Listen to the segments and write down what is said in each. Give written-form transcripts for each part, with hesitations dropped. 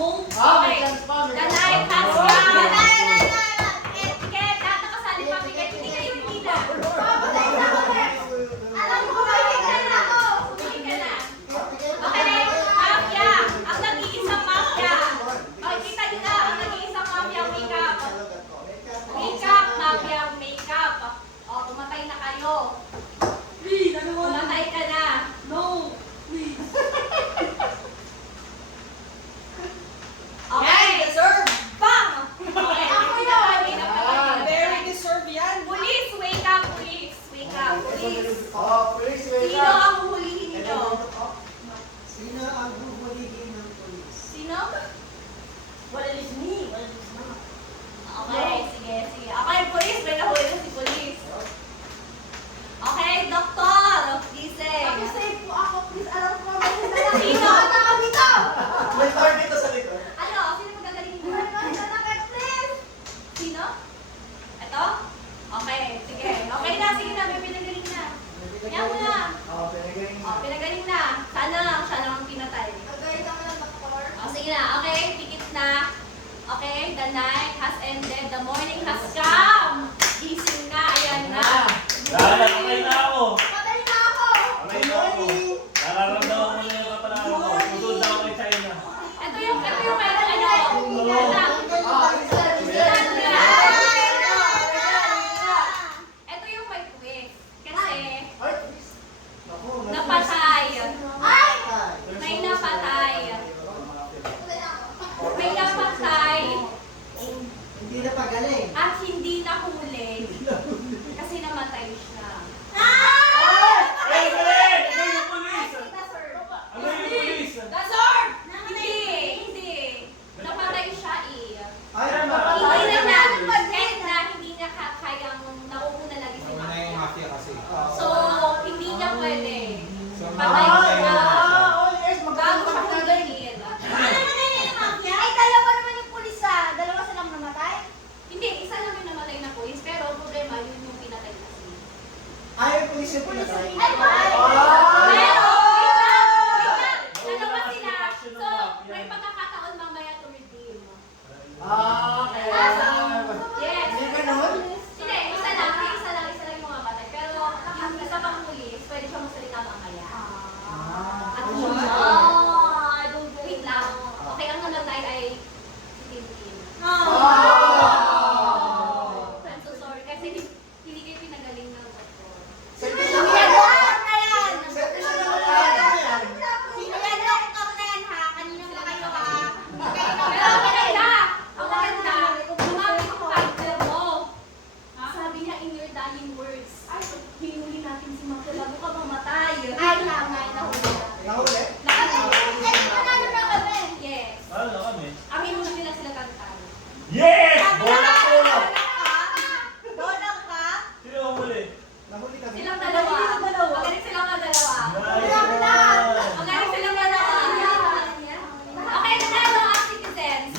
Okay. The night has come. Etiquette, lahat nakasali pa. Hindi kayo hindi na. Alam ko ba hindi ka na ako? Hindi ka na. Okay, mafia. Ang nag-iisang mafia. Okay, kita nyo na. Ang nag-iisang mafia, makeup. Makeup, mafia, makeup. O, tumatay na kayo. Please, I don't want Tumatay ka na. No, please. Okay. Deserve. Bang! Okay, ako yun. Very deserve yan. Police, wake up, police. Wake up, police. Police, wake Sino up. ang huhulihin ninyo? Sino ang huhulihin ng police? Sino? What is me? What is not? Okay, sige, sige. Okay, police. May nahuli na si police. Okay, doktor. Gising. Pag-save po ako, please. Alam ko, may Sino? Ako dito! May target na sa likod. Ano? Sino magagaling mo? Sino? Ito? Okay, sige. Okay na, sige na. May pinagaling na. Yan mo na. Pinagaling O, pinagaling na. Sana siya lang ang pinatay. O, sige na. Okay, tikit na. Okay, the night has ended. The morning has come. Gising na. Ayan na. Dahil okay na ako. Patay na ako. Okay na ako. Nararamdaman mo na yung kapanalo ko. Susod na ako kay China. Ito yung meron ano. Ito yung may twist. Kasi, Ay, please. Naku, napatay. Ay! May napatay. May napatay. Hindi na pagaling. At hindi nahuli. Kasi namatay siya. Ay, galing! Ano yung pulis? Ano yung pulis? Deserve! Hindi. Napatay siya eh. Ay, Hindi na kahit na hindi niya kayang nauuna lagi si Wala yung Mafia. mafia kasi. So, hindi niya pwede. So, Patay siya. Oh, yes, Bago siya hulihin. Hindi, isa lang yung namatay na pulis. Pero problema, yun yung pinatay kasi. Ay, police yung pinatay. Pero, wait lang. Dalawa sila. So, may pagkakataon mamaya to redeem. Okay. Yes. Hindi ganun? Hindi, isa lang yung mga batay. Pero, yung isa pang pulis, pwede siya magsalita mamaya. At wait lang. Okay, ang namatay ay si Tintin. I'm so sorry. Kasi hindi kayo pinagaling ng doktor. Selfish na naman. Selfish na naman. Pero ang maganda, lumapit yung partner mo. Sabi niya in your dying words, ay, hinuli natin si Mafia bago ka mamatay. Nahuli? Yes. Ano na kami? Ang hinuli nila sila Tantan. Yes! Bola ko! Sino ang huli? Nahuli kami. Silang dalawa. Magaling silang dalawa. Nice! Magaling silang dalawa. Okay, nanalo ang citizens.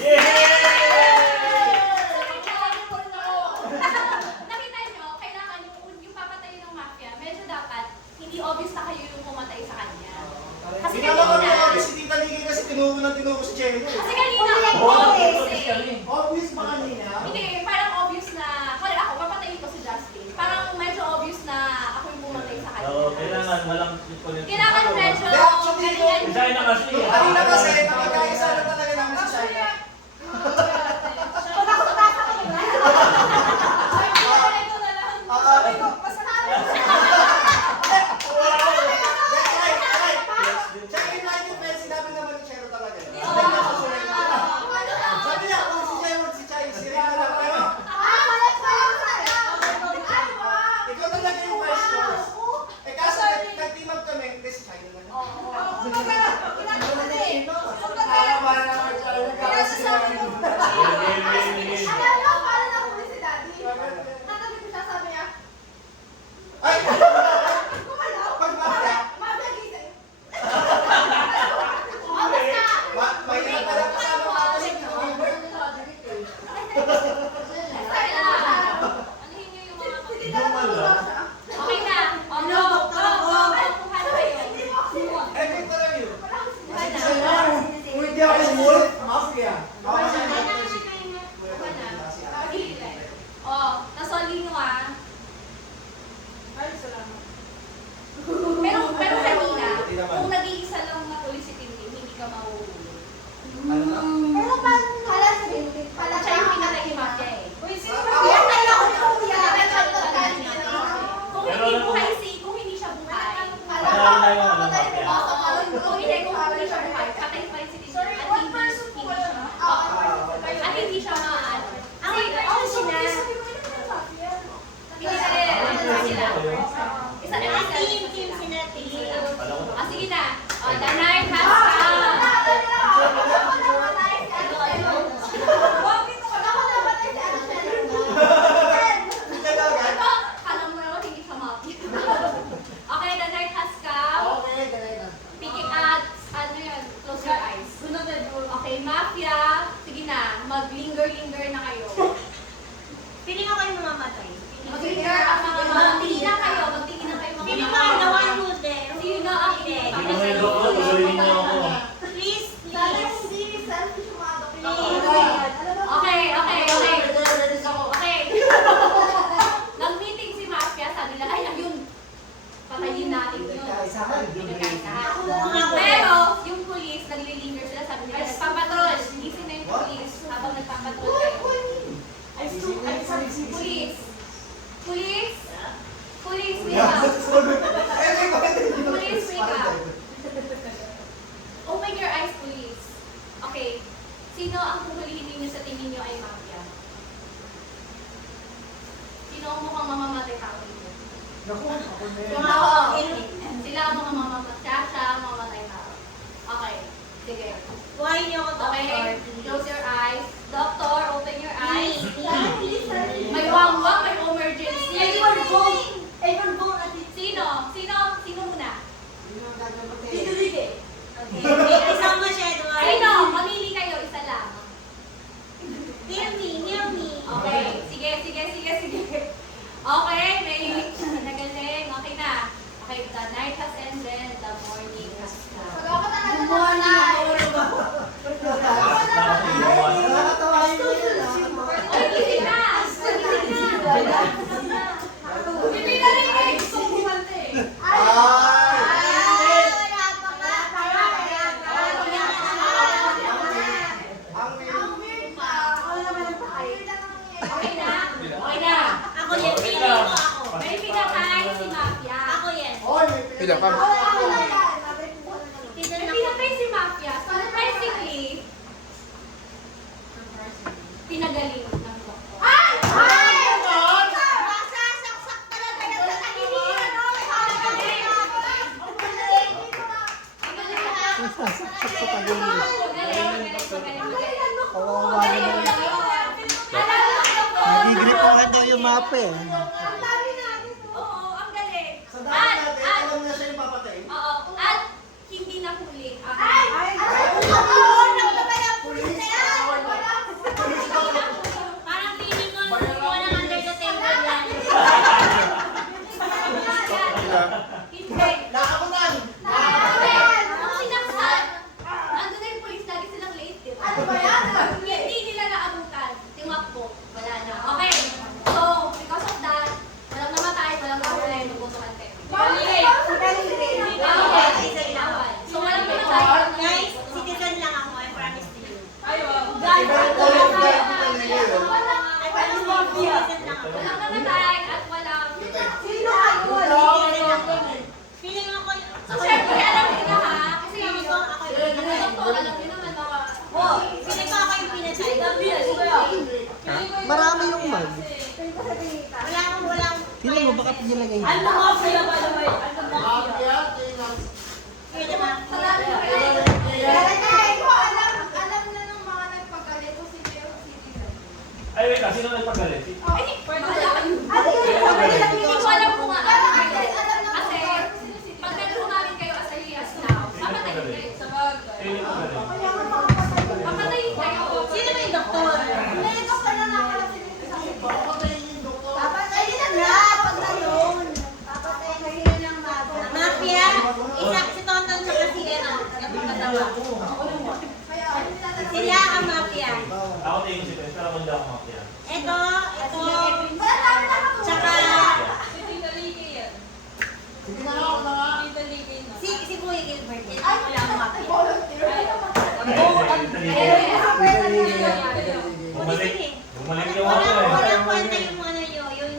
Nakita nyo, kailangan yung papatayin ng mafia, medyo dapat hindi obvious na kayo yung pumatay sa kanya. Kasi Hindi naman kanina, kami si Tita Ligi kasi tinuko si Chelo. kasi kanina, Oh, obvious pulis eh. kami. Obvious ba kanina? Hindi, parang obvious na, kaya ako, papatayin ko si Justin. Parang medyo obvious na ako yung pumatay sa kanya. Oo, kailangan walang connection. Kailangan medyo, Si China kasi. Kanina kasi, nakakaisa na talaga namin si China. Check in line defense, sinabi naman ni Chelo talaga. Sabi niya, kung si Chelo, si Chelo, si Rino lang. Pero, ikaw talaga yung first choice. Eh kaso, nag-team up kami, hindi si Chelo lang. Oo. Para naman Mafia. Baka siya Wala na na, si kaya Kuya Wala na. Pagkita si Sige. Oh, nasolving nyo ah. Ay, salamat. Pero kanina, Hindi naman. kung nag-iisa lang na pulis si Tintin, hindi ka mahuhuli. Ano na? Pero pala sa Tintin, Pala siya yung pinatay ni Mafia eh. Uy, sino Ah, ba? Yan tayo ako Kuya. Kung hindi buhay kung hindi siya buhay. Panalo na yung ano, Mafia. Kung hindi siya buhay, patay pa rin si Tintin. Sorry, At one hindi- person po hindi wala siya- na. At hindi siya maano. Ang Hindi na sila. Isa na lang Team sila. sila, team. Ah, sige na. Oh, the night has come. Hindi ka agad? Ito, alam mo naman hindi siya mafia. Okay, the night has come. Okay, ganun na. Picking at, ano yun, close your eyes. Okay, mafia. Sige na, mag-linger-linger na kayo. Piling ako yung mamamatay. Mag-linger ang mga magtingin na kayo, magtingin na kayo. Piling ko ang gawa ng mude. Sino ang Hindi mo yung doktor, tuloy niyo ako. Please, please. Okay. Okay. Nag-meeting si mafia, sabi nila, ay, ayun. Patayin natin yun. Nagkaisahan. Nagkaisahan. Ako. Pero, yung police, naglilinger sila, sabi nila, nagpapatrol. Gising na yung police habang nagpapatrol kayo. Police. Police. Police, wake up. Police, wake up. Open your eyes, police. Okay. Sino ang huhulihin ninyo sa tingin nyo ay mafia? Sino ang mukhang mamamatay tao ninyo? Naku, ako na yun. Yung ako. Sila ang mga mamamatay. Siya ang mamamatay tao. Okay. Sige. Buhayin niyo ako, Okay. doctor. Close your eyes. Doctor, open your eyes. Please. May wangwang, may emergency. Everyone go. Everyone go at it. Sino? Sino muna? Okay. Isama siya, Edward. Sino? Mamili kayo, isa lang. Hear me. Okay. Sige. Okay, may nagaling. Okay na. Okay, the night has ended, the morning has come. Nakakatawa yun yun. Oy, gising na! Hindi na rin kayo gusto kumante. Ay! Ang weird. Okay na? Okay na. Ako yan. Feeling ko ako. May pinatay si Mafia. Ako yan. Oy, may pinakam. Tignan May ako. pinatay si Mafia. Surprisingly, pinagaling ng doktor. Masasaksak talaga yan sa kanilihan. Nagigrip na nga daw yung mapa eh. Oo, ang galing. Sa dami natin, At, alam na siya yung papatay. oo, at hindi nahuli. Parang feeling ko, walang under the table yan. Hindi. Nakakutan! Ang sinaksan, ando na yung police, lagi silang late. Hindi nila naabutan. Timakbo. Wala na. Okay. So, because of that, walang namatay, walang nahuli, mabutuhan kayo. Bawal. So, walang namatay. Guys, citizen lang ako. I promise to you. Guys, Iba yung color blind kita niya yun. I promise to you, citizen lang ako. walang namatay at walang... Feeling ako. Feeling ako. So, syempre, alam niyo na ha. Kasi Feeling ko ako yung yung pinatay. doktor, alam niyo naman baka... Oh, feeling ko ako yung pinatay. Marami yung mag. Walang. Tingnan mo, baka nilagay niya. Ano mo, Kuya, by the way? Ano mo? Mafia, tingnan. Kuya, diba? Ay, wait lang. Sino nagpagalit? Ay, bahala kayo. Hindi ko alam kung ano. Kasi, pag nagsumamin kayo as early as now, papatayin kayo. Sino nagpagalit? Papatayin kayo. Sino ba yung doktor? Papatayin yung doktor. Mafia, isa si Tonton sa kasi ano, yung katawa. Sila, mafia. Ako tingin si Pes, pero hindi ako mafia. Ito. Tsaka, Sige na ako na nga. si Kuya Gilbert. Ito wala akong mafia. Bumalik. Bumalik yung Wala, ako eh. walang kwenta yung ano yun, yung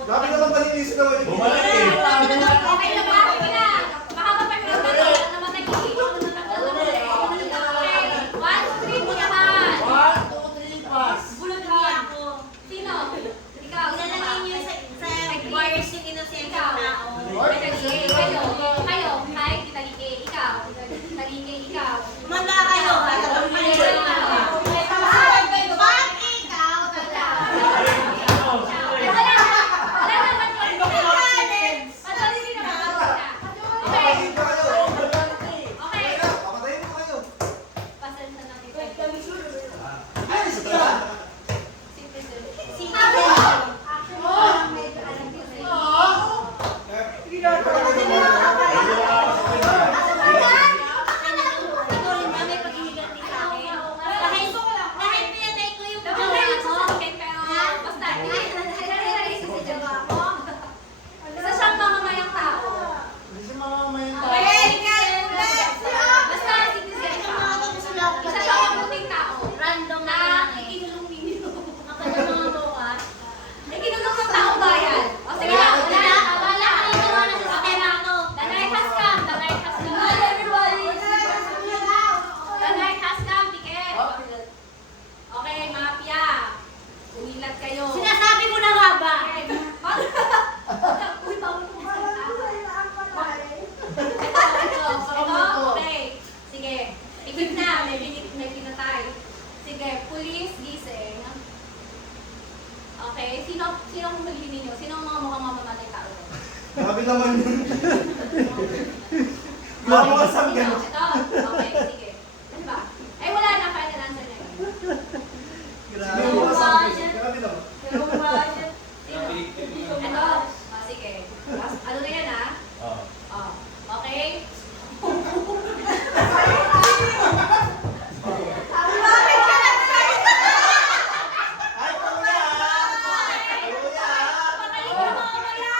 Grabe naman paninisip na wala. Bumalik eh. Okay na ba? Sige na. Baka mapag-round na to. Naman nag-iiwan na Okay. 1, 2, 3 mo naman. 1, 2, 3, pass. bulot niya ako. Sino? Ikaw. Ilalagay niyo sa wires yung inosente ng tao. Kayo, kahit Taligay, ikaw. Taligay, ikaw. Manda kayo. Bakit ikaw? Papatayin ko kayo. Okay. Papatayin ko kayo. Pasensya na dito. Ay, sige na. Ikaw rin ba may paghihiganti sa akin? Dahil pinatay ko yung jowa ko. Basta, isa siyang mamamayang tao. Hindi siya mamamayan tayo. Basta, citizen siya. Isa siyang mabuting tao. Random na Na lang eh. ikinulong ninyo. Ako na mga bawa. Ikinulong ng taong bayan. O sige na, wala. Wala ka yung gawa na sa sistema ko. The night has come. The night has come. The night has come, tiket. Okay, mafia. Umilat kayo. Sinasabi mo na nga ba? Uy, bawal ko Ito, okay. Sige. Ikot na, may pinatay. Sige, police, gising. Okay, sino ang hulihin ninyo? Sino ang mga mukhang mamamatay tao? Grabe naman yun. Grabe ka sa Sino? ganun. Ito, okay, sige. Ano ba? Ay, wala na, final answer na yun. Grabe ka sa ganun. Grabe naman. Ito, sige. Ano na yan, ha? Oo. Oh, okay? Ay, kuya! Kuya! Pagaling ka mamaya!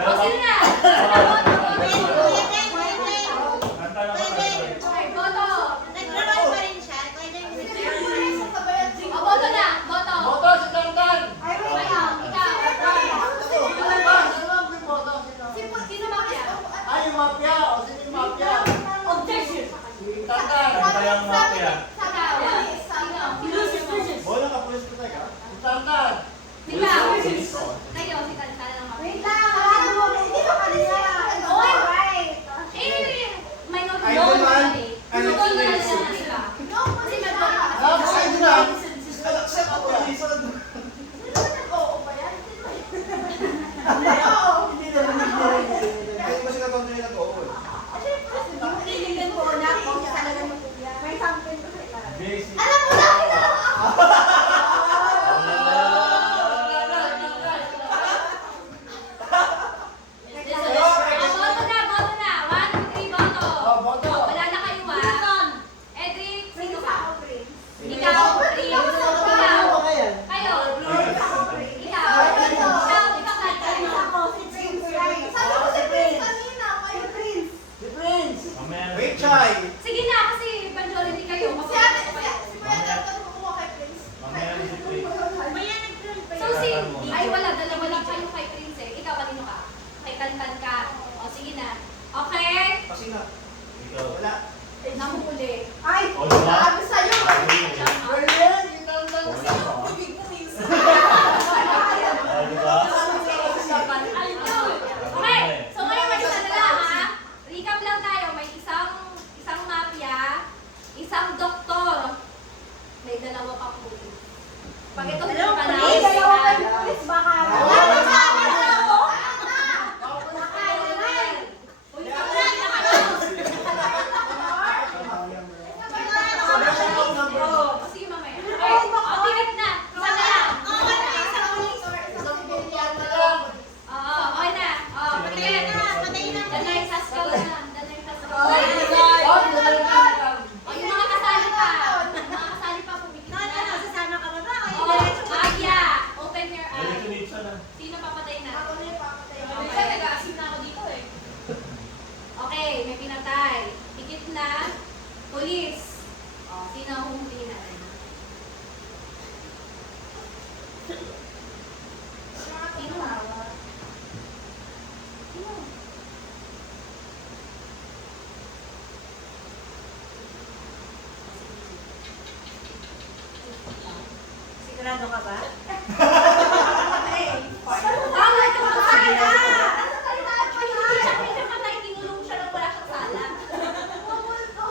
O, sino na? Kanta na ka. Okay, boto. Nag-roll pa rin siya. Pwede yung O, boto na. Boto. Boto si Tantan. Ikaw. Sino mafia? Ay, yung mafia. O, sino yung mafia? Objection. Si Tantan. Kanta yung mafia. Ikaw. Sino? Bola ka, pulis ko tayo ka? Si Tantan. Ikaw. Kayo, si Tantan ng mafia. Wait lang. Tawagin mo. Hindi pa kanina. Oy! Right. May note Ay, naman. Ay, Note na lang naman. sila. Kasi nag-vote ka. Alam ko sa'yo na. Kalaksan ako. Hindi naman nagdirin. Kaya mo sila kung nila ko. Tinignan ko na kung talaga may something to say. Basic. Alam mo na! Boto na, boto na. 1, 2, 3, boto. Boto. Wala na kayo Edric, sino ka? Ikaw, Prince. Ikaw. Kayo. Ikaw. Si Prince. Mamaya na. Wait, Chay. Sige na, kasi majority kayo. Mamaya na si Prince. So, ay wala, dalawa lang kayo kay Prince eh. Ikaw, kanino ka? Kay Tantan ka. O, sige na. Okay? Kasi nga. Ikaw. Wala. Namuhuli. O, diba? Brilliant. Yung Tantan. O, diba? Okay, so ngayon may isa na lang ha. Recap lang tayo. May isang mafia, isang doktor, may dalawa pang pulis. Pag ito Dalawang ka na, pulis? Dalawang pulis, baka. Sige mamaya. Okay, tingit na. Isa na lang. Oo, okay na. Tingit. Danay, saskaw na. Danay, saskaw. O, yung mga kasali pa. Yung mga kasali pa, pumikit na. Oo, Agya, open your eyes. Dito na. Sino papatay na? Okay, nag-aasim na ako dito eh. Okay, may pinatay. Tikit na. Police. O, sino ang humuli na? Sino? Sino? Sigurado ka ba? Tama ito ang sala! Hindi siya pinapatay, kinulong siya nang wala siyang sala.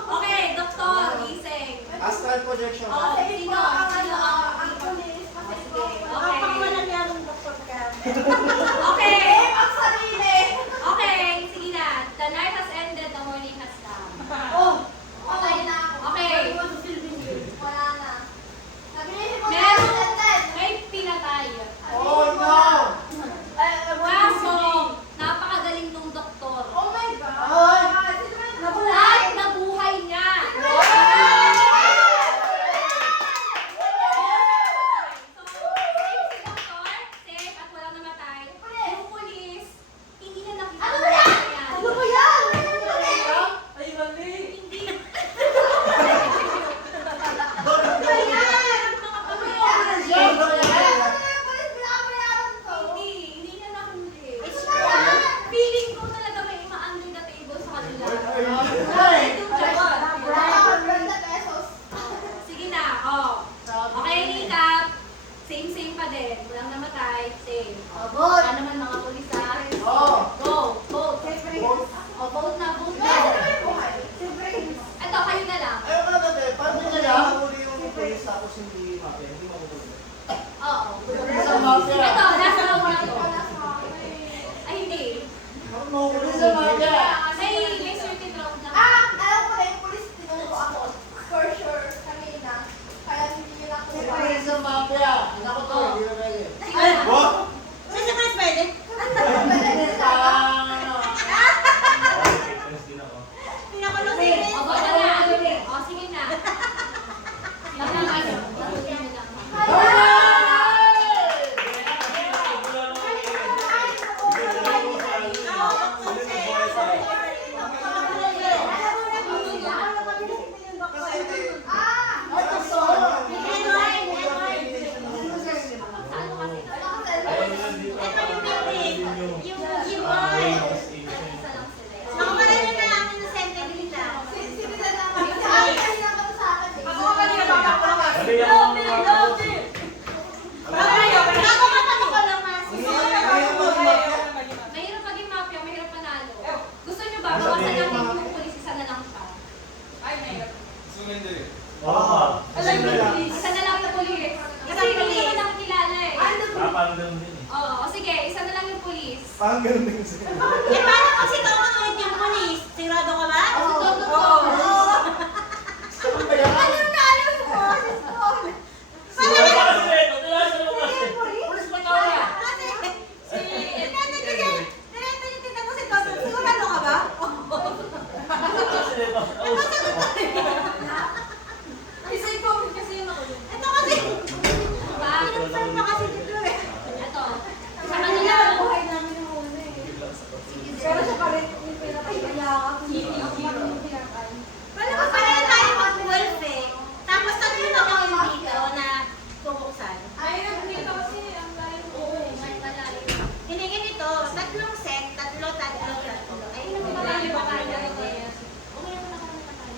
Okay, doktor, gising. Astral projection. Oh, sino ang pulis. Sige, Baka okay. walang yung doktor ka. Okay. Okay, sige na. The night has ended, the morning has come. Okay. May pinatay. Oh, no! Kaso, napakagaling nung doktor. Ay! At nabuhay niya. So, safe si doktor, safe at walang namatay. Yung police, hindi na nakita. Ano ba yan? Hindi. Hindi niya nahuli. Feeling ko talaga may ma-under the table sa kanila. Sige na, oh. Okay, recap. Same pa din. Walang namatay, same. Wala naman mga pulis ha. Go, vote. O, vote na. Ito, kayo na lang. Ayaw ko na dati. Paano nila mahuli yung police tapos hindi mafia? Hindi mahuli. Oo. Sa mafia. Ito, nasa round na to. Ay, hindi. Paano mahuli sa mafia? May certain round lang. Si Prince sa mafia. Anak ko to. Hindi na pwede. Sige na. What? Saan sa mas pwede? Okay, Prince din ako. Pinakulong si Prince. O, vote na. O, sige na. Lang na kayo. Latutin mo lang. Hey! Wala naman yun. Wala naman yun. Ladies innocent. Isa lang sila. Mga marami na namin ng sentence nila. Dali ang mga Ako matamo ko lang nga. Mahirap maging mafia, mahirap panalo. Gusto nyo ba, bawasan natin yung pulis, isa na lang siya. Ay, mahirap. Oo. Isa na lang yung pulis. Kasi hindi naman ako kilala eh. Parang ganun din eh. Oo, o sige, isa na lang yung pulis. Parang ganun din siya. Eh, paano kung si Toto ulit yung pulis? Sigurado ka ba? Anong nalo mo? Wala pa kasi, wala sa lumabas eh. Pulis ba ikaw yan? Kasi, diretso yung tingnan mo si Toto. Sigurado ka ba? Kasi, Isa yung comment kasi yung ako yun. Ito kasi, Diba? pinagsan pa kasi dito eh. Ito. Sa kanila. Pero siya pa rin yung pinakaibayakap. Wala ka pareho tayo mag-wolf eh. Tapos tatlo na kami dito na bubuksan. Ay, nagpita kasi ang layo. Oo, may malalim. Hindi ganito, tatlong set, tatlo. Ay, Malalim ba tayo? Okay naman ako na tayo.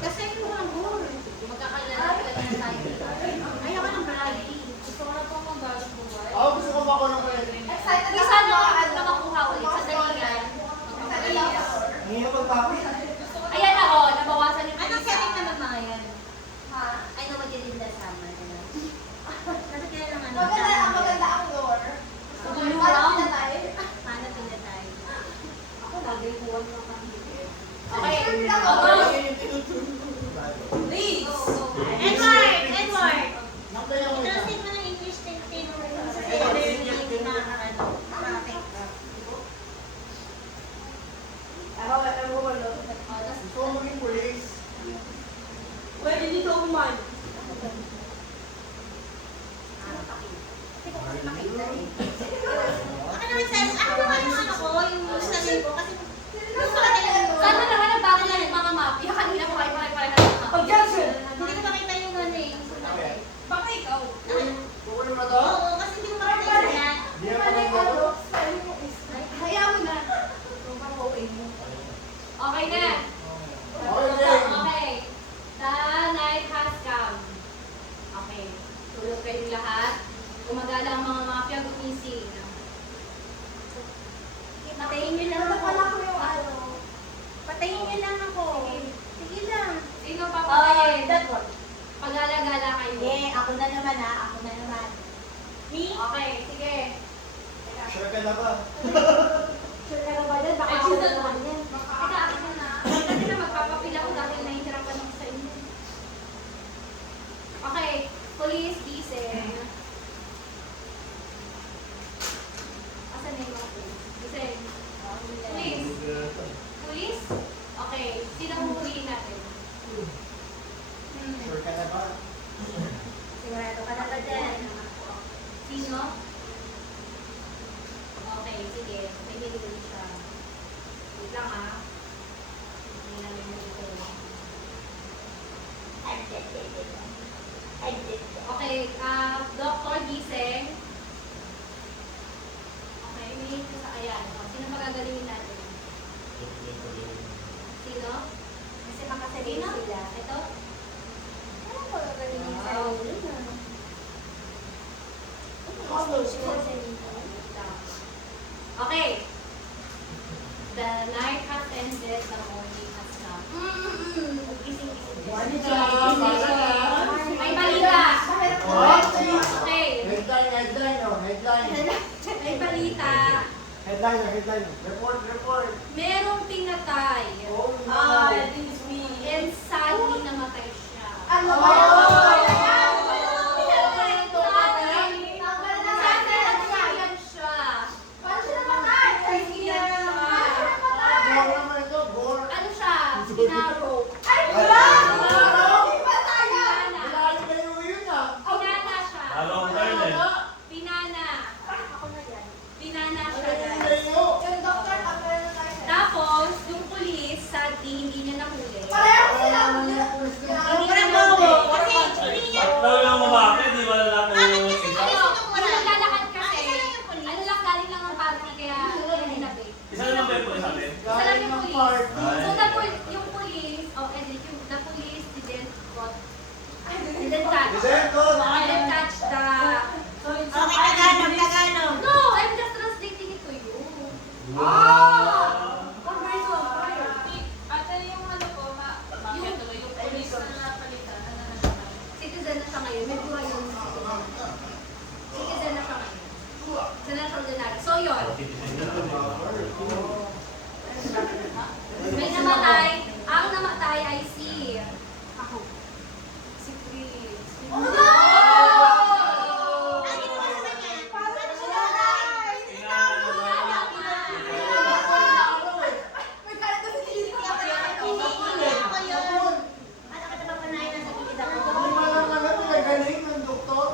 Kasi yung mga goal. Magkakalala talaga na tayo. Ayoko ng bragi. Gusto ko na pong mag-galang buhay. Ako gusto ko ba ko ng kuya? Excited Hindi sana ako makuha ulit sa daligan. Ang hirap magpapi. Ayan na, oh, nabawasan yung Anong setting naman mga yan? Ha? I know what you did that summer. Kasi kaya naman. Maganda ang door. Blue Parang round. pinatay. Paano pinatay? Ako, nagayuan lang kami. Okay. Please. Edward! Translate mo ng English tip sa sailor hindi nakakaano. Perfect. Gusto ko maging pulis. Pwede dito kumain. Kasi ko kasi makita eh. Ako naman sa ano ko, yung sabi ko kasi yung makita Sana naman ang bago na ng mga mafia. Kanina ko kayo pare-pareha ng mafia. Objection! hindi ko makita yung ano eh. yung sulat eh. Baka ikaw. Kukunin mo to? Oo, kasi hindi ko makita yung sulat. Di ako ng goto. Hayaan mo na. Okay na. Okay. Okay. The night has come. Okay. Tulog kayong lahat. Gumagala ang mga mafia, gumising. Patayin niyo lang ako. Patayin niyo lang ako. Sige lang. Sino papatayin? That one. Pagala-gala kayo. Ako na naman ako na naman. Me? Okay, sige. Sure ka na ba? Sure ka na ba dyan? Baka Ay, ako sino na to? naman yan. Teka, akin mo na. Kasi na magpapapila ko dahil nahihirapan ako sa inyo. Okay, police, gising. Asan na yung mga police? Gising. Police. Police? Okay, sino huhulihin natin? Sure ka na ba? Sigurado ka na ba dyan? Sino? Okay, sige. May binigay siya. Wait lang ha. Hindi namin dito. Okay, Dr. Giseng. Okay, may ko sa ayan. Sino magagalingin natin? Sino? Kasi makasabihin Sino? sila. Ito? Ano ko gagawin sa Wow. ulo na? Okay. The night has ended, the morning has come. May balita. Okay. Headline. May balita. Headline. Report. Merong pinatay. Oh, And sadly, namatay siya. Ano ba yun? Sadly, siya. Paano siya namatay? Ay, siya. Ano siya? Pinaro. Ay, wala! Hindi ba tayo? Pinana siya. Halong Colonel. Pinana. Ako na yan. Pinana siya, guys. Yung doktor, pagkala na tayo. Tapos, yung police, sadly, hindi niya nahuli. Pareho sila. Hindi ko na bobo. Kasi Ate, yung ano po, yung police na napalitan, na nananakan. Citizen na siya ngayon. May buhay yung citizen na siya ngayon. Senator Ordinary. So, yun. May namatay. Ang namatay ay si... Ako. Si Chris. Ang ginawa sa kanya, paano siya namatay? Hindi ako yun. Ano ka naman panahin na sa gilid ako? Pinagaling ng doktor.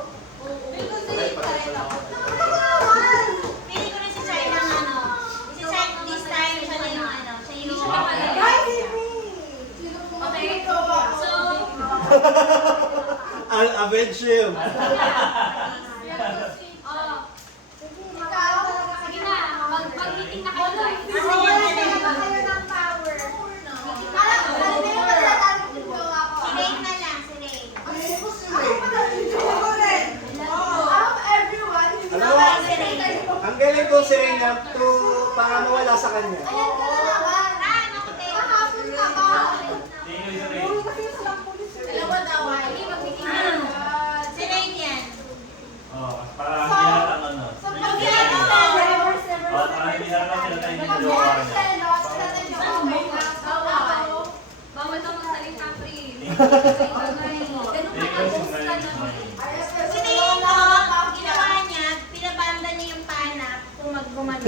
Feeling ko rin si China ng ano. Si China this time, siya na yung ano. Siya yung Okay. So, I'll avenge him. Oh, sige na. Mag-meeting na kayo, guys. Si Rain na lang, si Rain. Alam mo, ang galing ko si Reyna to para mawala sa kanya. Ah, naku, te. Tingin sa rin. Si Rain yan. Oh, para hindi natang ano. Oh, para hindi natang sila tayo hindi nagawa niya. Bawal ka magsalita, Pris. Ganun ka na-post ka na. Si Rain ko, ginawa niya, pinabanda niya yung pana kung mag-gumano.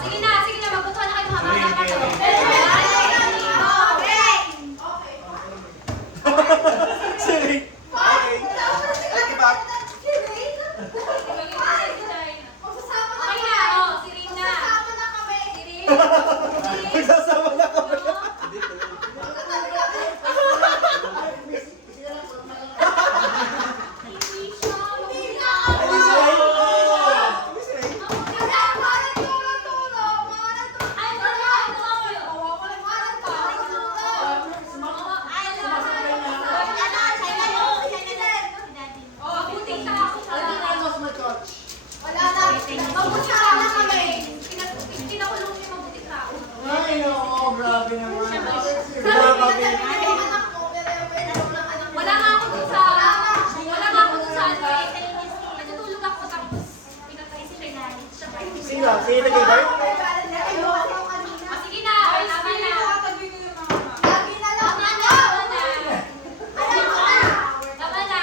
Sige na, magbutuhan na kayo mahaba-haba pa to. Si Reyna. Okay. Ay, kipak. Okay na, oh, si Rin na. Si Rin. Magsasama na kami. Hindi siya. Ay, si Reyna. Si Reyna. Ay, no, grabe naman. Grabe. Wala nga ako dun sa ano eh. Natutulog ako tapos pinatay si Ren. Sino? Si nag-ibay? Ah, sige na, tama na. Tama na.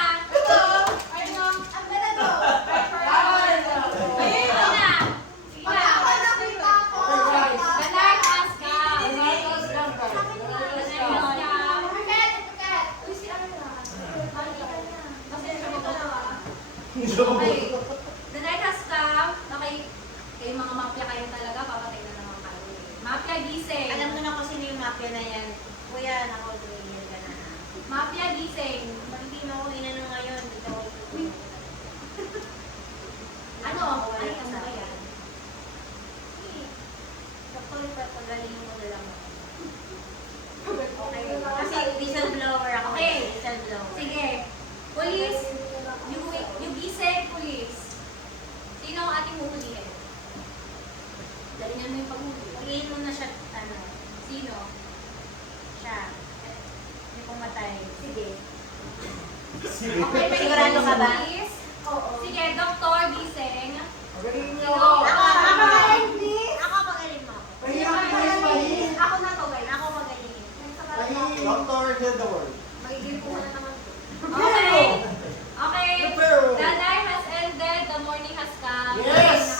Okay. The night has come. Okay. Kayo mga mafia kayo talaga, papatay na naman kayo. Mafia gising. Alam ko na kung sino yung mafia na yan. Kuya, nako, tumigil ka na. Mafia gising. Pag hindi mo ako inano ngayon, dito ako. Ano? Ay, ano ba yan? Doktor, pagalingin mo na lang ako. Okay. Kasi whistleblower ako. Okay. Whistleblower. Sige. Police. You gising, police. Sino ang ating huhulihin? Galingan mo yung paghuli. Huliin mo na siya, ano, Sino? siya. Hindi pumatay. Sige. Okay, may Sigurado ka ba? police. Oo. Sige, doktor, gising. Magaling niyo. Sino? Ako magaling mo. Pahin. Ako na to, guys. Ako magaling. Pahin. Doctor, heal the world. Magiging po na naman to. Okay. Okay. Pero- The night has ended. The morning has come. Yes!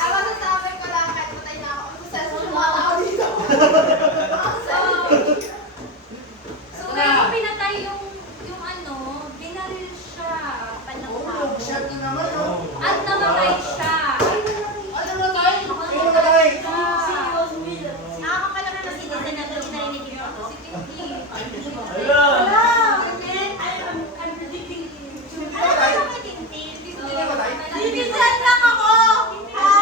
So ngayon pinatay yung ano, binaril siya. Oh, shot na naman, oh. At namatay siya. Ano na tayo? Sino ba tayo? Nakakapala na si Dizzy na doon narinig niyo ako. Si Tindy. Hala! Ano ba yung may tintin? Titisan lang ako! Ha?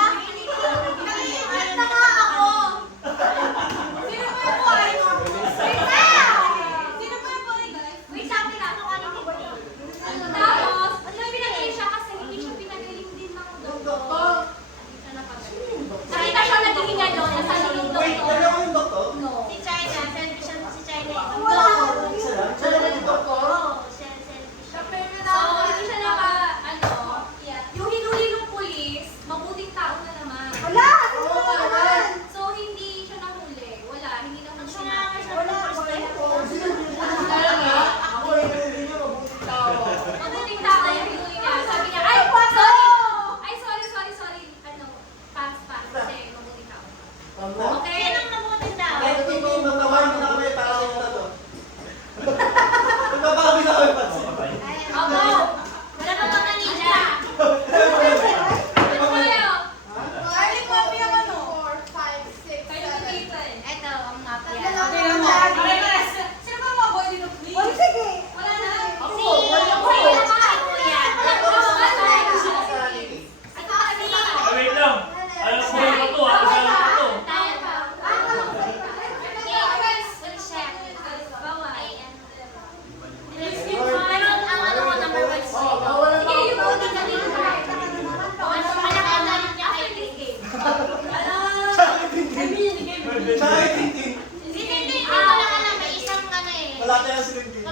Nag-iingat na nga ako. Sino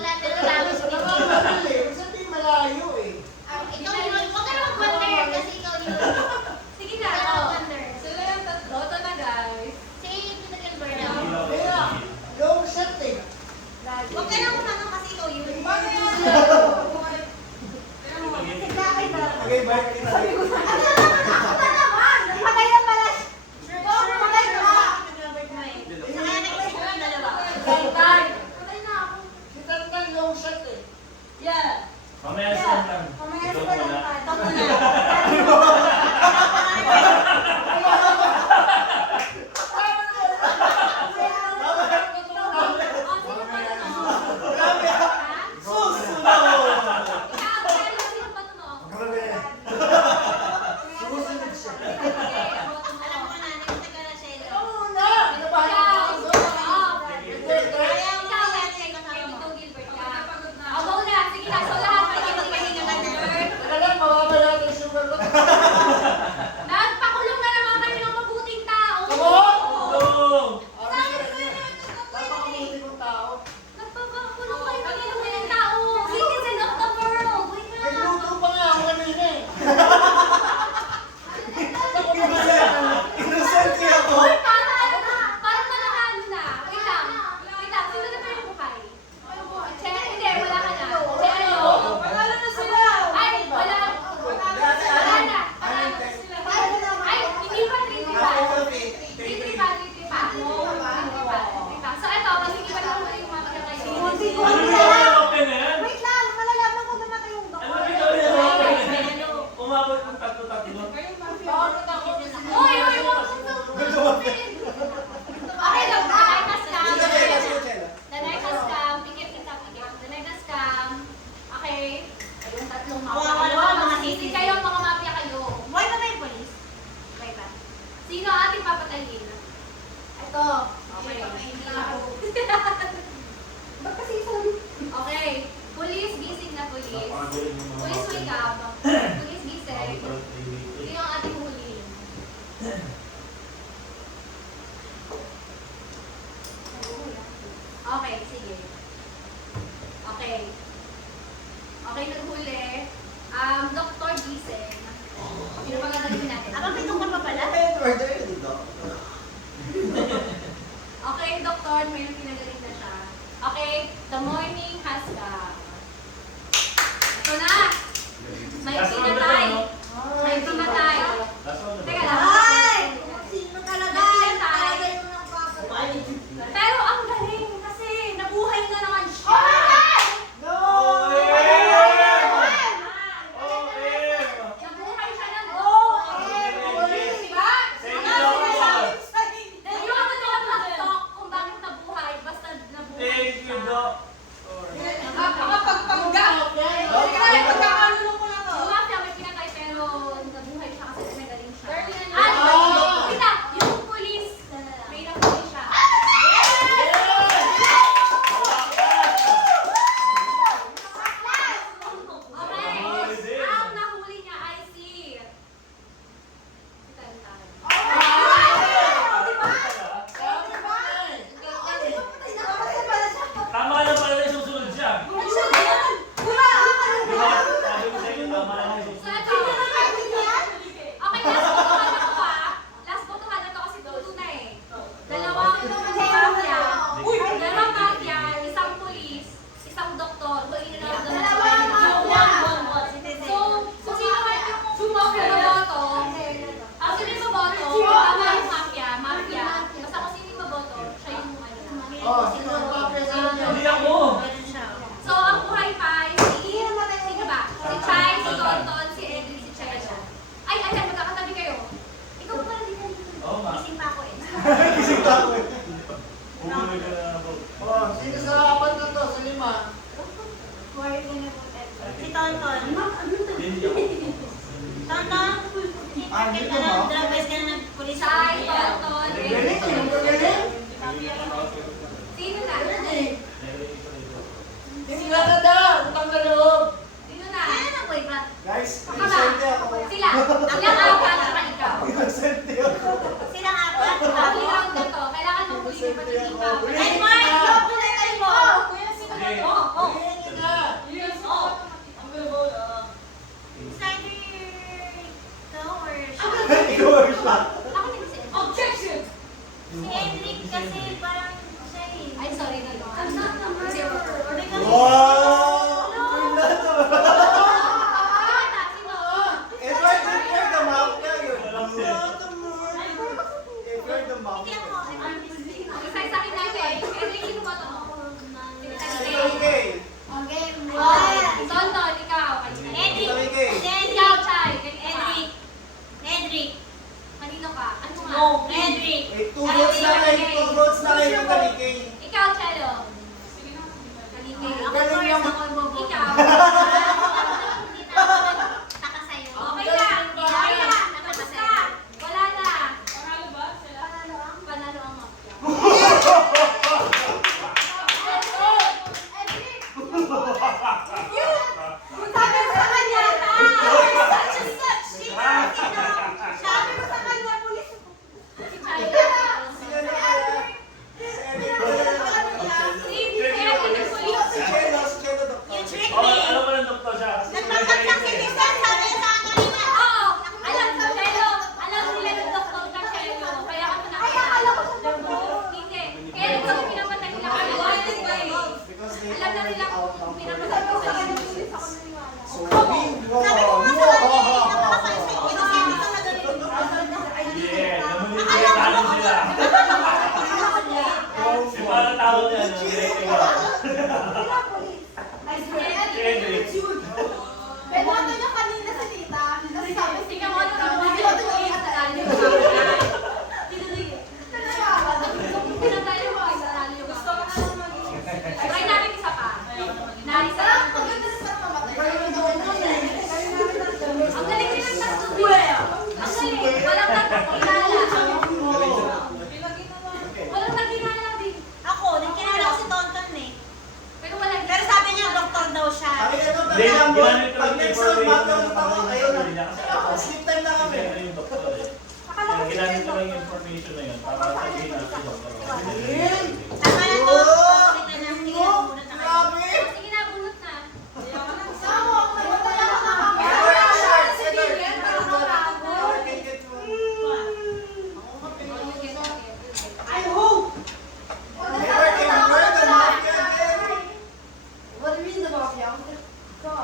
collateral damage din. Sabi malayo eh. Ikaw yun. Huwag ka na mag-wonder kasi ikaw yun. Sige na, Huwag ka na oh. mag-wonder. Sila yung tatlo. Ito na, guys. Sige, pinagyan burnout. Kaya, long shot eh. Huwag ka na kumano kasi ikaw yun. Okay, bye. Patay na pala. Sure, patay na. Saka nag-isip yung dalawa. Patay na ako. Si Tantan long shot eh. Yeah. Mamaya sa lang. Ito muna. Ito muna. Sumusunod siya. Alam mo na, nagtaka na siya. Ikaw muna! Ano ba? Teka lang, mababa natin yung sugar ko. Nagpakulong na naman kayo ng mabuting tao. Come on! Tulong! Napakabuti kong tao. Nagpapakulong kayo ng mabuting tao. Citizen of the world. Wait na. Nagluto pa nga ako kanina eh. Innocent ako. Uy, parang mananalo na. Wait lang. Sino na ba yung buhay? Hindi, wala ka na. Wala na sila. Ay, wala. Wala na. Ay, hindi pa 3-3 pa. So, ito, masigipan lang yung mga kayo. Ano yung open na yan? Wait lang, malalaman ko namatay yung Ano bitaw yan? Umabot ng tatlo-tatlo. Uy, wag mong okay lang, the night has come. Pikit kita, pikit. The night has come. Okay. Ayun, tatlong Wala, mga sisi sisi. kayo, mga mafia kayo. Buhay pa ba yung polis? Buhay pa. Sino ating papatayin? Ito. Okay. Ba't kasi sabi? Okay. Police, gising na police. Napakaguling ng mga Police, wake up. Police, gising. Sino ang ating huli? Okay, sige. Okay. Okay, naghuli. Dr. Gising. Sino pa gagawin natin? Abang may tungkol pa pala? Okay, Doktor, may pinagaling na siya. Okay, the morning has come. Ito na! May pinatay. May pinatay. Teka lang. Sino talaga? May pinatay. Talaga yung nagpapatay. Pero ang galing kasi nabuhay na naman siya. Oh my God! Nabuhay siya na. Diba? Thank you, Doctor. You don't have to talk kung bakit nabuhay. Basta nabuhay Thank you, siya. Doc. Yung mafia may pinatay pero nabuhay siya kasi pinagaling siya. Ah! Kita, yung police, may nahuli siya. Okay, ang nahuli niya ay si... Tama lang pala na susunod siya. Di ba? Sabi ko sa inyo, tama lang na So susunod. ito, okay, last botohan na to ha. Last botohan na to kasi tulo na eh. Dalawang mafia, isang police, isang doktor. So, in-round naman sa So, kung sino man yung sumobra na boto, ang sino yung boto, tama yung mafia. Basta kung sino yung boto, siya yung Oh, sino ang mafia sa inyo? Hindi ako. So, ang buhay pa ay sino ba? Si Chai, si Tonton, si Edwin, si Chesha. Ay, ayan, magkakatabi kayo. Ikaw ba pala dito? Oo nga. Gising pa ako eh. Gising pa ako eh. Bumuli ka na ako. Oh, sino sa apat na to? Sa lima? Si Tonton. Hindi ako. Tonton, bakit ka na drug-wise ka na nagpulis sa Chai, Korea? Tonton, Galing, Edwin. ang galing. Sino na? Sila na daw, utang na loob. Sino na? Kaya na boy ba? Guys, Baka inosente ako. Sila. Ilang apat sa ikaw. Inosente ako. Silang apat. Huli round na to. Kailangan mong huli pa Inosente yung ako. pa. Ay, Mark! Yung kulay tayo mo! Sige. Oh, Sabi ko sa kanya, you're such and such. Sabi ko sa kanya, pulis. Si China. Si Chelo, doktor. You tricked Oh, me. alam mo ng doktor siya. Nagpapagsak si Tisan, sabi niya sa akin kanina. Oo, alam mo, Chelo, alam nila ng doktor ka, Chelo. Kaya ako nakakala ko sa doktor. Hindi. Kaya rin kami pinapatay nila kami. Because they Alam na nila kung pinapatay ko sa kanya. So we Sabi ko nga sa kanya, napakasakit. Inosente ka na ganun. Yeah, namulitigatan sila. Si parang tawag niya, directing ka. Kendrick. Benoto niya kanina sa tita. Kasi sabi, Tingnan mo ano ang mga pinatay mo ay sarali yung gusto ko na maging. Try namin isa pa. Narisa. Ang galing din ng tatlo. Ang galing. Walang nagkilala. Walang nagkilala din. ako, nagkilala ko si Tonton eh. Pero walang Pero sabi niya, doktor daw siya. Sabi niya, Hindi, ginamit ko pag lang next yung round, information. matulog ako, ayun na. Sleep time na kami. Kaya yung doktor eh. Kaya ginamit ko lang yung information na yun para sabihin na si doktor. Tama na to. Pagkita na, sige na, muna na kayo. Grabe! sige na, bunot na.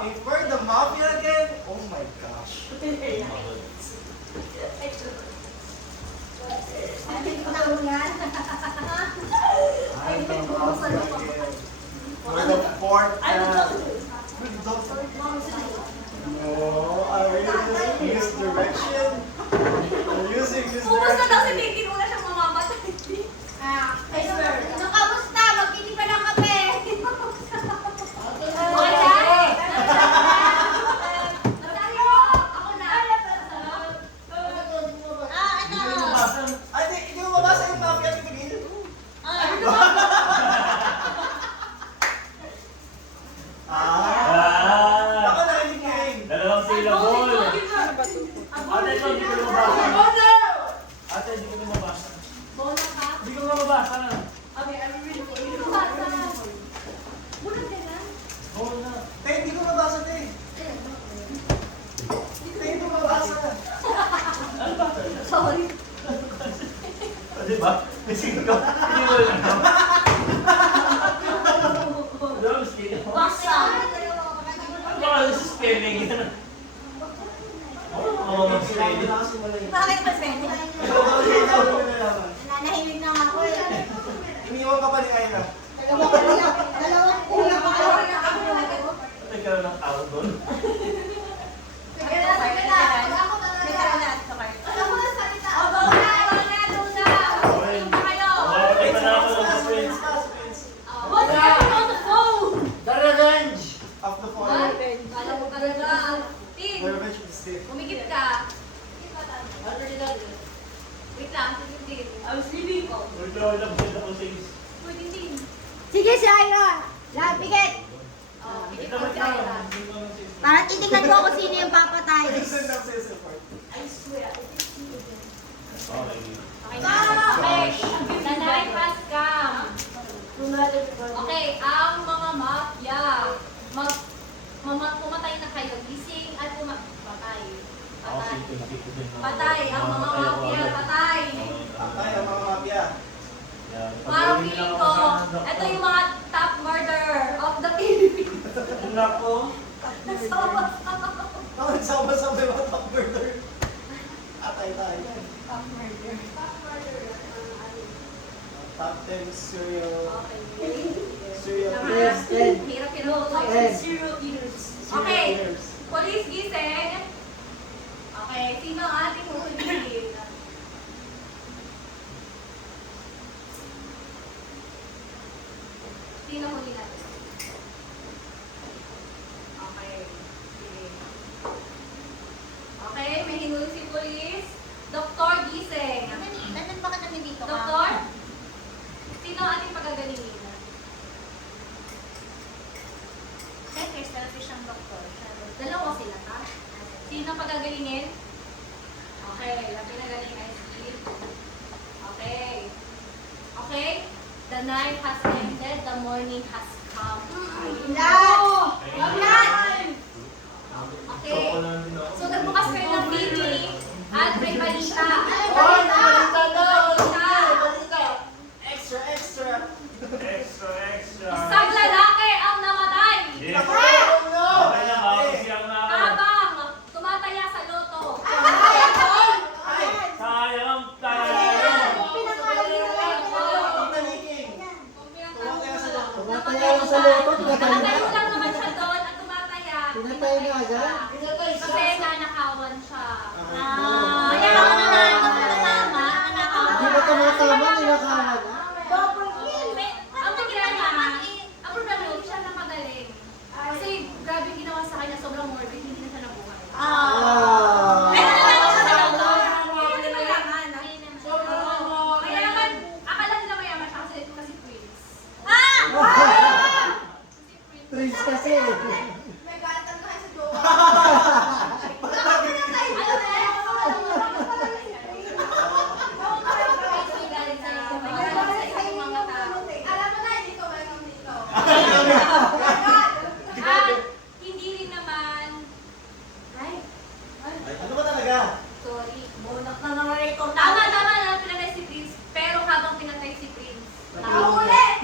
If we're the mafia again, oh my gosh. I'm the mafia again. We're the fourth time. No, are we using misdirection? We're using Pumus na daw si misdirection. Pinky, wala siyang mamamatay. Kamusta? Magkini pa lang kape. Okay na. Natalo. Ako na. Ano? Ay, hindi mo mabasa yung mafia ni Miguel? Ah! Ako narinig ko yun. Dalawang syllable. Ate, ito, hindi ko na mabasa. Ate, hindi ko na mabasa. Bola ka. Hindi ko na mabasa. Bunot ka na. Oo na. Te, hindi ko mabasa, te. Te, hindi ko mabasa. Sorry. Di ba? Kasi ko, hindi mo lang. Ano, spelling? Basta. Ano ba ang spelling yan? Oo, mag-spelling. Bakit ba pwede? Nanahimik na nga ako eh. Iniwan ka pa ni Ayla. Dalawang ulang pa kayo. Nagkaroon ng tawag doon. May karalat. Ako na salita. O, Dona. Dona. Yung pa kayo. Okay, panalo ko ng spelling. What's happening on the phone? The revenge of the four. Kala mo talaga. Tin, The revenge of the stiff. umikit ka. Wait lang, Tin. I was sleeping. Wait lang, wait lang, sis. Pwede, Tin. Sige, Shaira. Lapikit. Oh, Wait pikit lang, ko wait siya. lang. Wait lang, sis. Para titignan ko kung sino yung papatay. Listen up, sis. Okay. Okay na. Okay. Nanay fast cam. Okay, ang mga mafia. Pumatay na kayo. Gising at patay. Patay. Patay. Ang mga mafia. Patay. Ay, ang mga mafia. Parang feeling ko, ito yung mga top murder of the Philippines. Nako. Nagsama-sama. Bakit sama-sama yung top murder? Atay tayo. Top murder. Top 10 serial Hirap killers. pinutuloy. Serial Okay. killers. Police gising. Okay, sino ang ating huhulihin? Sino huli natin? Okay. Sige. Okay, may hinuli si police. Doktor gising. Ganun ba ka nandito ka? Doktor? Sino ang ating pagagalingin? Prince, meron din siyang doktor. Dalawa sila, ha? Sino pagagalingin? Okay, yung pinagaling ay si... Okay. Okay? The night has ended, the morning has come. Okay. So, nagbukas kayo ng TV at may balita. Extra, extra. Extra, extra. Isang lalaki ang namatay Yes. Okay na, makakasiyang na ako. habang tumataya sa loto. Sayang ang tayo. Tumataya lang sa loto, tumataya na. Nakatayo lang naman siya doon at tumataya. Tumataya na agad? Kasi nanakawan siya. Kaya ako natama, Hindi ba tumatama, ninakawan na? Ang problema, hindi siya napagaling. Kasi grabe yung ginawa sa kanya, sobrang morbid, hindi na siya nabuhay. Ah. Kaya naman, akala nila mayaman siya kasi ito kasi Prince. Prince kasi. At hindi rin naman, ay, Ano ba talaga? sorry. Tama na pinatay si Prince, pero habang pinatay si Prince,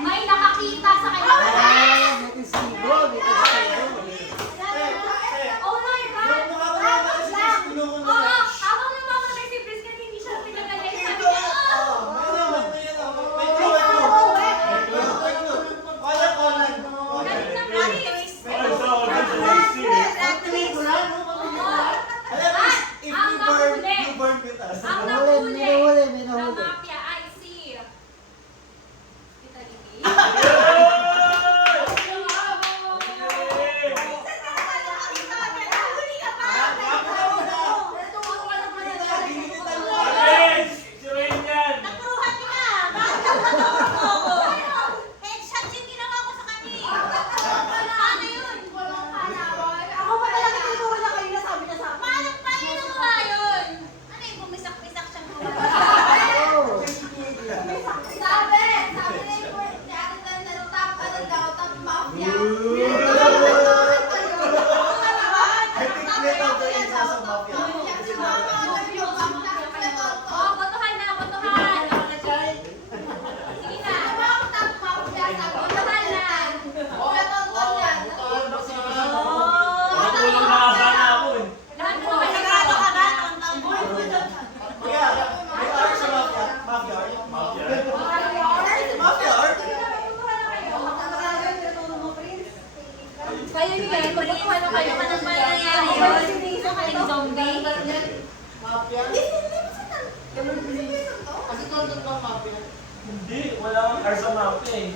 may nakakita sa kanya. Ah, may testigo, may testigo. Oh my God! Oo, habang namamatay si Prince, kasi hindi siya pinagaling. Sabi niya, galing ng Prince! Ay, so ako dun sa AC. Ang nahuli May ng nahuli. mafia ay si Vitality. Si Rain yan. Headshot yung ginawa ko sa kanya. Ano yun? Paano pa yun ginawa yun? Ano yung bumisak-bisak siyang Oh. Oh, botohan na, botohan! Sige na! Botohan na! Natulog na nga sana ako eh. Lahat mo kayo Kayo ni Glenn, magbotohan na kayo. Ano ba nangyayari yun? Yung zombie. Hindi, wala kang car sa map eh.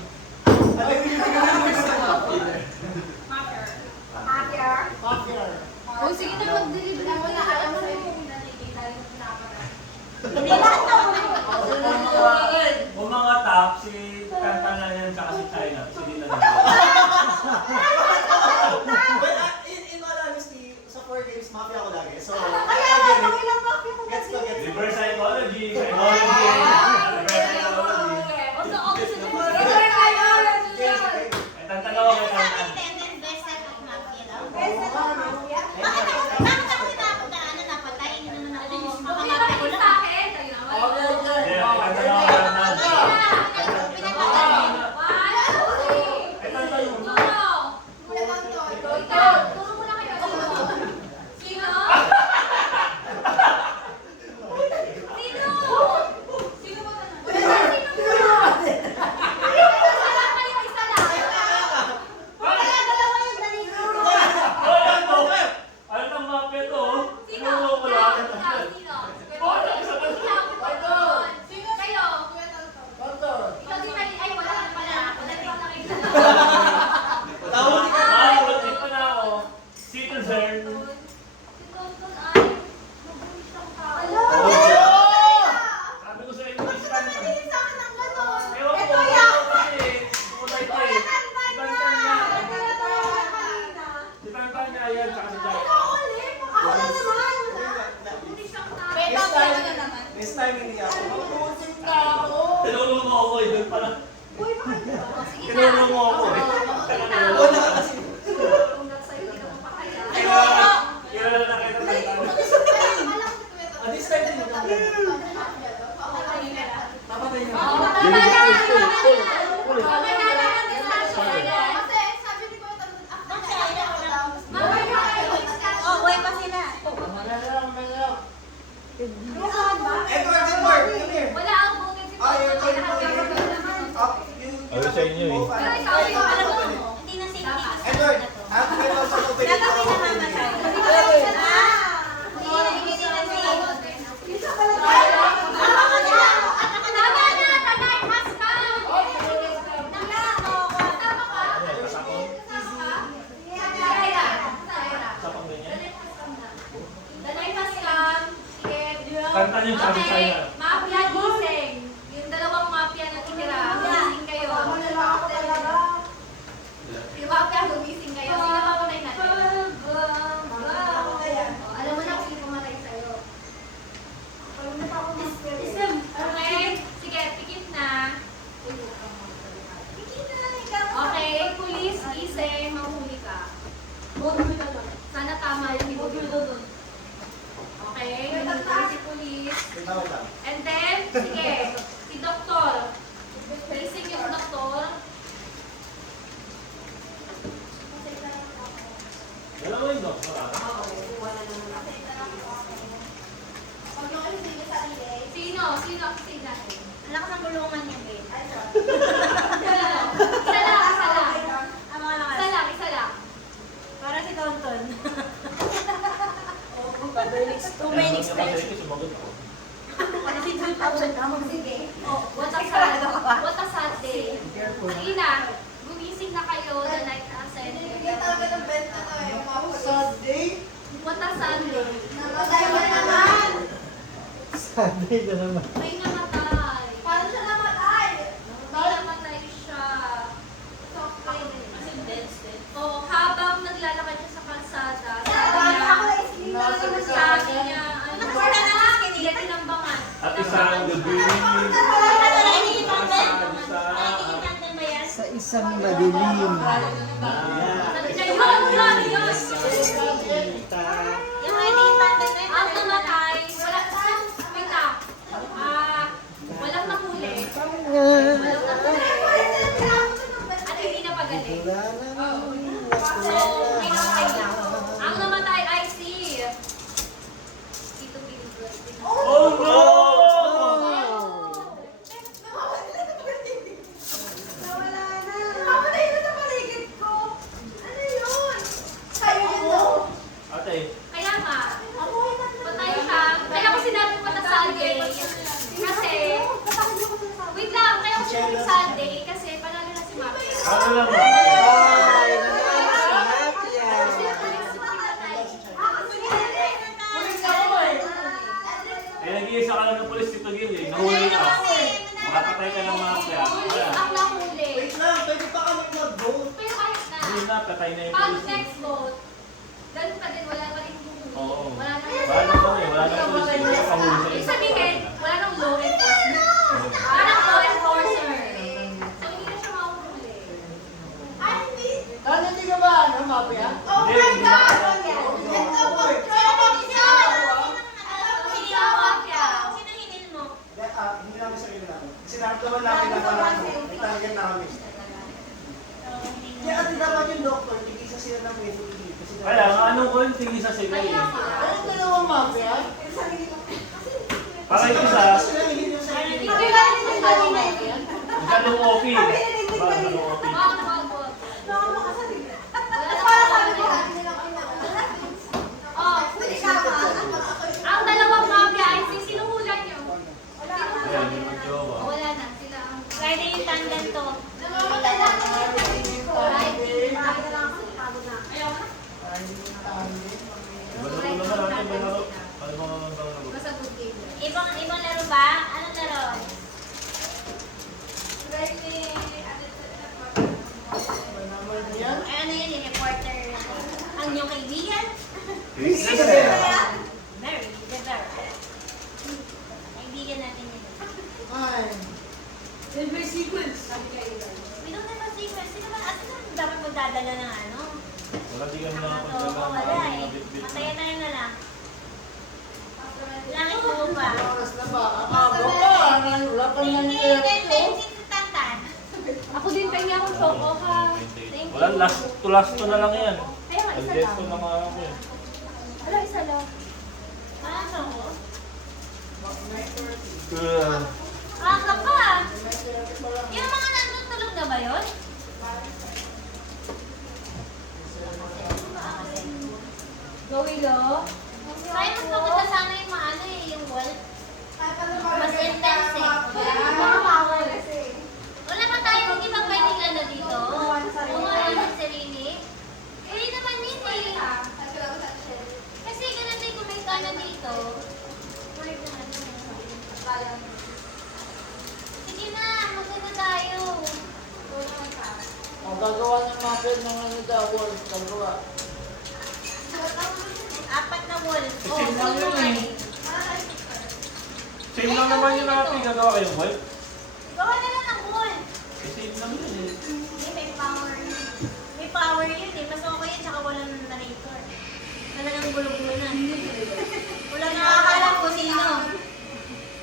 Oh, sige na, mag-deliver na. Wala, alam mo na yung nakikita yung O mga top, si Kanta na yan tsaka si China. Sige na lang. In all honesty, sa 4 games, mafia ako lagi. So, gets ko. Reverse psychology, psychology. Reverse psychology. Also, opposite of Ay, tantanaw ko kay Kanta. Bakit ako tinapos na ano napatay? Hindi naman ako makamapay ko lang. sa akin. Kayo naman. Yeah, tantanaw ko kay Kanta. Ay, tantanaw mo. Turo mo na kayo. Sino? Sino ba Ano tang mapya to? Tinuro ko lang. Nakakapagpit pa na ako. Citizen. Sabi ko sa inyo, Kanta. Ewan ko, kasi kulay ko eh. Ibang turn na. Ryan, tsaka si Jaya. This time hindi ako. Tinulong mo ako eh, doon pala. Tinulong mo ako eh. Wala ka kasi. Kilala na kayo ng This time din. Papatay nyo. Oh, buhay pa sila. Edward, come here. Wala ang bukid si Ah, you're Papa. going up. Ayun sa inyo eh. Pero ikaw yung alam mo. Hindi na safety. Edward, ako kayo sa open. Gagawin na mamatay. Hindi na Tama na, Tanay, mas ka. Tama ka? Saira. Sapang ganyan. Tanay, mas ka. Sige. Kanta niyo sa akin, Okay, China. mafia gising. Yung dalawang mafia na titira, gising kayo. Yung mafia, gumising kayo. Sino mamatay natin? Alam mo na kung sino mamatay sa'yo. Okay, sige, pikit na. Okay, police, gising, mahuli ka. Sana tama yung ibig. Okay, hinuli si police. Bitaw lang. And then, sige, si doktor. Gising yung doktor. Dalawa yung doktor ah. Sino? Sino ang gising natin? Ang lakas ng bulungan niya, babe. Isa lang. Isa lang, isa lang. Ang mga lakas. Isa lang, isa lang. Para si Tonton. Too Ayun, many kasi expressions. sumagot ako. Para si Tonton. Sige. Oh, what a sad day. Sige na, gumising na kayo the night na ascended. Sunday? What a sad day. Sunday na naman. May namatay. Paano siya namatay? May namatay siya. Oh, habang naglalakad siya sa kalsada, sabi niya, ano, hindi tinambangan. At isang gabi. Sa isang madilim. Sabi niya, yun. Yung may tinitantay na Ang namatay, wait lang. Walang nahuli. Walang nahuli. At hindi na pagaling. Wala naman. So, may namatay lang. Ang namatay ay si Tito Pilgrim. Oh no! Namatay na sa paligid ko. Ano yun? Kayo yun, no? Ate, Kaya nga, patay siya. Kaya ko sinabi pa na Sunday. Kasi, wait lang, kaya ko sinabi Sunday kasi panalo na si Mafia. ano lang ba? Ay, Mafia. Eh, nag-iisa ka lang ng polis dito, Gil. Nahuli ka. Makapatay ka ng mafia. Police Wala. ang nahuli. Wait lang, pwede pa kami mag-vote. Pero kahit na, Hindi na, patay na yung pag polis. next vote, ganun pa din, wala pa rin huhuli. Oo. Wala na Wala na kami, wala na polis. Hindi na pahuli sa Ibig sabihin, wala nang law enforcement. Wala nang law enforcer. So, hindi na siya mahuhuli. Ay, hindi. Hindi ka ba, ano, Mafia? Oh Hindi, my hindi God! na. Ito po, Hindi na mafia. Sino hinil mo? Hindi namin sarili namin. Sinabi namin na parang italigan namin. Kaya ati dapat yung doktor, tigisa sila ng medicine. Kaya nga, anong ko yung tingisa sila eh. Anong dalawang mafia? Para yung isa, Sila hindi yung sa Hindi ka rin yung sabi na yun. masyadong OP. Masyadong OP. Wag, wag, wag. Wala nang mahuhuli. Oh, ang dalawang mafia ay sinuhulan niyo. Ayan, yung magjowa. Wala na, sila ang... Pwede yung tandem to. Namamatay lang ako. Ayaw na. Iba na naman natin, may laro. Ano mga laro? Basta good game. Ibang laro ba? Anong laro? Ay, ano yun, yung reporter. Ang inyong kaibigan. Christopher. Mary, Rivera. Kaibigan natin yun. Ay. We don't have a secret. Sino ba? Asa na dapat magdadala ng ano? Wala di kami Oo, nakapagdala wala ng eh. bitbit. Matayan na yun na lang. Langit mo pa. Oras na ba? Ako pa. Wala pa Hindi, nangyayari. hindi si Tantan. Ako din pahingi akong choco ha. Thank Wala, you. last to na lang yan. Kaya nga, isa Algesto lang. na nga ako eh. Wala, isa lang. Ano ko? Uh, Aga pa. Yung mga nandun tulog na ba yun? Go, Willow. Kaya mas maganda sana yung maano eh, yung wall. Mas intense eh. Wala ba tayong hindi ba pwedeng ano dito? Gumawa ng sarili? Pwede naman yun eh. Kasi ganun din kung may ano dito. Sige na, maganda tayo. Ang gagawa ng muffin ng ano daw, wall. Gagawa. Apat na wall. Oh, Same lang sino yun nga eh. eh? Same lang naman yung nakapigagawa kayo, boy. Gawa na lang ng wall. Same lang yun eh. Hindi, may power yun. May power yun eh. Mas okay yun, tsaka walang narrator. Talagang gulo-gulo na. Wala nakakalam kung sino.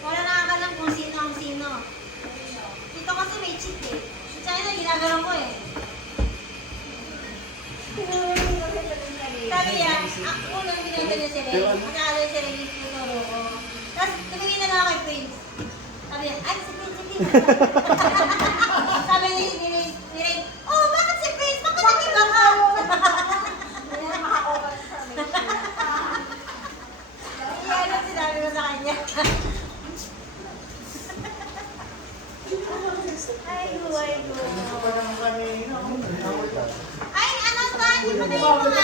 Wala nakakalam kung sino ang sino. Dito kasi may cheat eh. Sa China, ginagano mo eh. Sabi yan, unang binoto niya si Ray. Manalo si Ray yung tinuro ko. Tapos, tumingin na lang ako kay Prince. Sabi yan, ay, si Prince, si Prince. Sabi ni Ray, oh, bakit si Prince? Bakit nag-iba ka? Iyan ang sinabi mo sa kanya. Ay, buhay ko. Ito pa naman kanina. Ay, ano ba? Hindi pa na yung mga